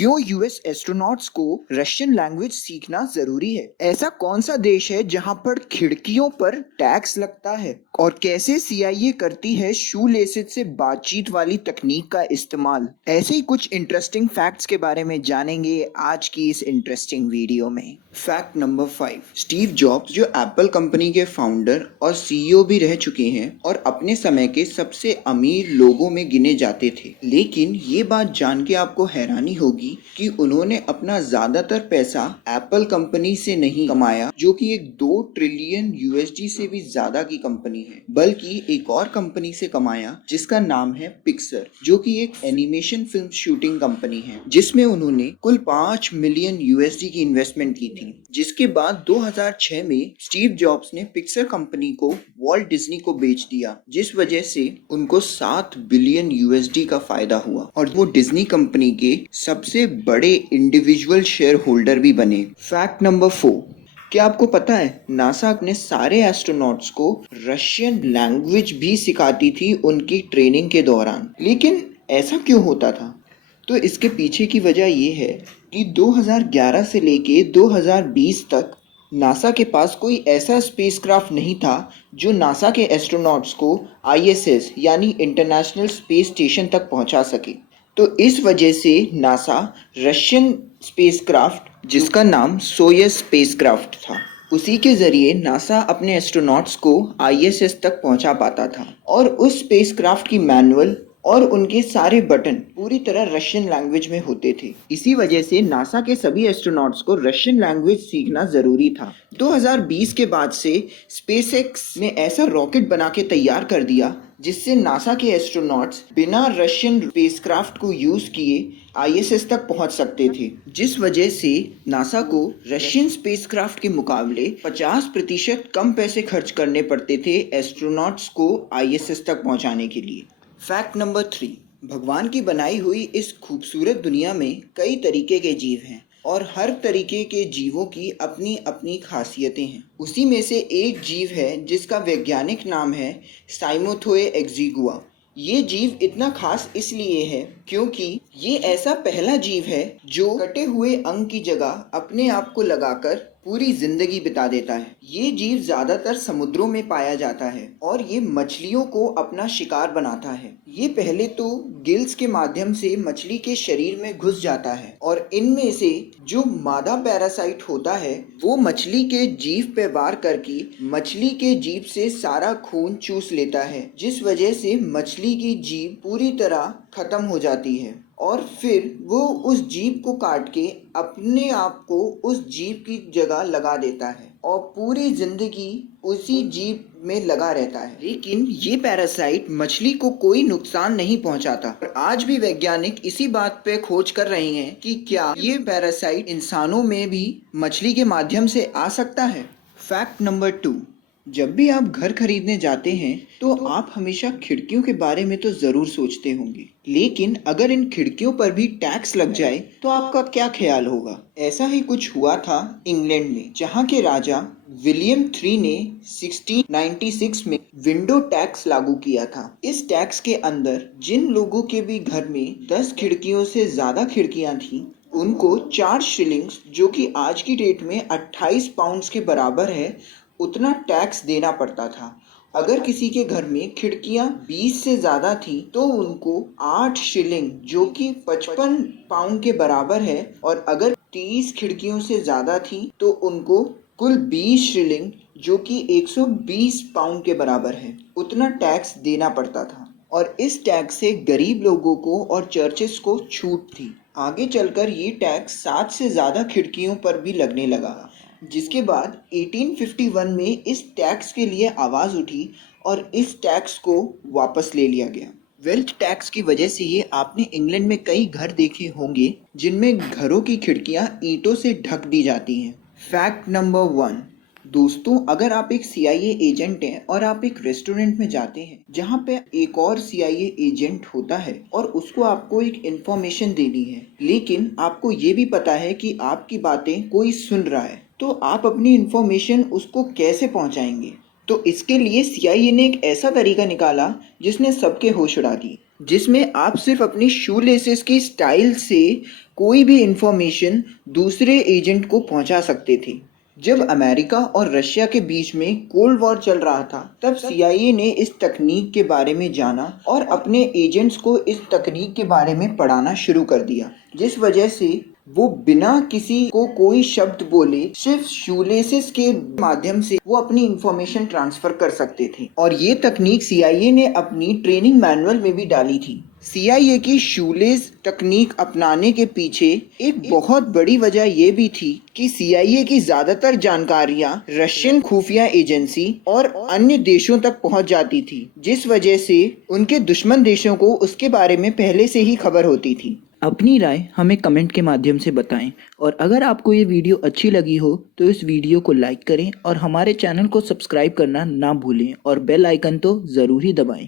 क्यों US astronauts को Russian language सीखना जरूरी है? ऐसा कौन सा देश है जहां पर खिड़कियों पर टैक्स लगता है? और कैसे सीआईए करती है शू लेसेस से बातचीत वाली तकनीक का इस्तेमाल? ऐसे ही कुछ इंटरेस्टिंग फैक्ट्स के बारे में जानेंगे आज की इस इंटरेस्टिंग वीडियो में। Fact number 5। स्टीव जॉब्स जो एप्पल कंपनी के फाउंडर और सीईओ भी रह चुके हैं और अपने समय के सबसे अमीर लोगों में गिने जाते थे, लेकिन ये बात जान के आपको हैरानी होगी कि उन्होंने अपना ज्यादातर पैसा एप्पल कंपनी से नहीं कमाया, जो कि एक 2 ट्रिलियन यूएसडी से भी ज्यादा की कंपनी है, बल्कि एक और कंपनी से कमाया जिसका नाम है पिक्सर, जो कि एक एनिमेशन फिल्म शूटिंग कंपनी है, जिसमें उन्होंने कुल 5 मिलियन यूएसडी की इन्वेस्टमेंट की थी। जिसके बाद 2006 में स्टीव जॉब्स ने पिक्सर कंपनी को वॉल्ट डिज्नी को बेच दिया, जिस वजह से उनको 7 बिलियन यूएसडी का फायदा हुआ और वो डिज्नी कंपनी के सबसे बड़े इंडिविजुअल शेयर होल्डर भी बने। Fact number 4। क्या आपको पता है नासा अपने सारे एस्ट्रोनॉट्स को रशियन लैंग्वेज भी सिखाती थी उनकी ट्रेनिंग के दौरान? लेकिन ऐसा क्यों होता था? तो इसके पीछे की वजह ये है कि 2011 से लेके 2020 तक नासा के पास कोई ऐसा स्पेसक्राफ्ट नहीं था जो नासा के एस्ट्रोनॉट्स को आईएसएस यानी इंटरनेशनल स्पेस स्टेशन तक पहुंचा सके। तो इस वजह से नासा रशियन स्पेसक्राफ्ट, जिसका नाम सोयस स्पेसक्राफ्ट था, उसी के जरिए नासा अपने एस्ट्रोनॉट्स को आईएसएस तक पहुंचा पाता था और उस स्पेसक्राफ्ट की मैनुअल और उनके सारे बटन पूरी तरह रशियन लैंग्वेज में होते थे। इसी वजह से नासा के सभी एस्ट्रोनॉट्स को रशियन लैंग्वेज सीखना जरूरी था। 2020 के बाद से स्पेसएक्स ने ऐसा रॉकेट बना के तैयार कर दिया जिससे नासा के एस्ट्रोनॉट्स बिना रशियन स्पेसक्राफ्ट को यूज किए आईएसएस तक पहुंच सकते थे, जिस वजह से नासा को रशियन स्पेसक्राफ्ट के मुकाबले 50% कम पैसे खर्च करने पड़ते थे एस्ट्रोनॉट्स को आईएसएस तक पहुंचाने के लिए। Fact number 3। भगवान की बनाई हुई इस खूबसूरत दुनिया में कई तरीके के जीव हैं और हर तरीके के जीवों की अपनी अपनी खासियतें हैं। उसी में से एक जीव है जिसका वैज्ञानिक नाम है साइमोथोए एक्जिगुआ। ये जीव इतना खास इसलिए है क्योंकि ये ऐसा पहला जीव है जो कटे हुए अंग की जगह अपने आप को लगाकर पूरी जिंदगी बिता देता है। ये जीव ज्यादातर समुद्रों में पाया जाता है और ये मछलियों को अपना शिकार बनाता है। ये पहले तो गिल्स के माध्यम से मछली के शरीर में घुस जाता है और इनमें से जो मादा पैरासाइट होता है वो मछली के जीभ पे वार करके मछली के जीभ से सारा खून चूस लेता है, जिस वजह से मछली की जीभ पूरी तरह खत्म हो जाती है और फिर वो उस जीभ को काट के अपने आप को उस जीभ की जगह लगा देता है और पूरी जिंदगी उसी जीभ में लगा रहता है। लेकिन ये पैरासाइट मछली को कोई नुकसान नहीं पहुंचाता और आज भी वैज्ञानिक इसी बात पे खोज कर रहे हैं कि क्या ये पैरासाइट इंसानों में भी मछली के माध्यम से आ सकता है। Fact number 2। जब भी आप घर खरीदने जाते हैं तो आप हमेशा खिड़कियों के बारे में तो जरूर सोचते होंगे, लेकिन अगर इन खिड़कियों पर भी टैक्स लग जाए तो आपका क्या ख्याल होगा? ऐसा ही कुछ हुआ था इंग्लैंड में, जहां के राजा विलियम 3 ने 1696 में विंडो टैक्स लागू किया था। इस टैक्स के अंदर जिन लोगों के भी घर में 10 खिड़कियों से ज्यादा खिड़कियां थीं, उनको 4 शिलिंग्स, जो कि आज की डेट में 28 पाउंड्स के बराबर है, उतना टैक्स देना पड़ता था। अगर किसी के घर में खिड़कियां 20 से ज्यादा थी तो उनको 8 शिलिंग, जो कि 55 पाउंड के बराबर है, और अगर 30 खिड़कियों से ज्यादा थी तो उनको कुल 20 शिलिंग, जो कि 120 पाउंड के बराबर है, उतना टैक्स देना पड़ता था। और इस टैक्स से गरीब लोगों को और चर्चेस को छूट थी। आगे चलकर ये टैक्स 7 से ज्यादा खिड़कियों पर भी लगने लगा, जिसके बाद 1851 में इस टैक्स के लिए आवाज उठी और इस टैक्स को वापस ले लिया गया। वेल्थ टैक्स की वजह से ये आपने इंग्लैंड में कई घर देखे होंगे जिनमें घरों की खिड़कियां ईंटों से ढक दी जाती हैं। Fact number 1। दोस्तों, अगर आप एक सीआईए एजेंट हैं और आप एक रेस्टोरेंट में जाते हैं जहां पे एक और सीआईए एजेंट होता है और उसको आपको एक इंफॉर्मेशन देनी है, लेकिन आपको ये भी पता है कि आपकी बातें कोई सुन रहा है, तो आप अपनी इंफॉर्मेशन उसको कैसे पहुंचाएंगे? तो इसके लिए सीआईए ने एक ऐसा तरीका निकाला जिसने सबके होश उड़ा दिए। जिसमें आप सिर्फ अपनी शू लेसेस की स्टाइल से कोई भी इंफॉर्मेशन दूसरे एजेंट को पहुंचा सकते थे। जब अमेरिका और रशिया के बीच में कोल्ड वॉर चल रहा था, तब सीआईए ने इस तकनीक के बारे में जाना और अपने एजेंट्स को इस तकनीक के बारे में पढ़ाना शुरू कर दिया, जिस वजह से वो बिना किसी को कोई शब्द बोले सिर्फ शूलेसेस के माध्यम से वो अपनी इंफॉर्मेशन ट्रांसफर कर सकते थे। और ये तकनीक सीआईए ने अपनी ट्रेनिंग मैनुअल में भी डाली थी। सीआईए की शूलेस तकनीक अपनाने के पीछे एक बहुत बड़ी वजह ये भी थी कि सीआईए की ज्यादातर जानकारियां रशियन खुफिया एजेंसी और अन्य देशों तक पहुंच जाती थी, जिस वजह से उनके दुश्मन देशों को उसके बारे में पहले से ही खबर होती थी। अपनी राय हमें कमेंट के माध्यम से बताएं और अगर आपको ये वीडियो अच्छी लगी हो तो इस वीडियो को लाइक करें और हमारे चैनल को सब्सक्राइब करना ना भूलें और बेल आइकन तो ज़रूर ही दबाएं।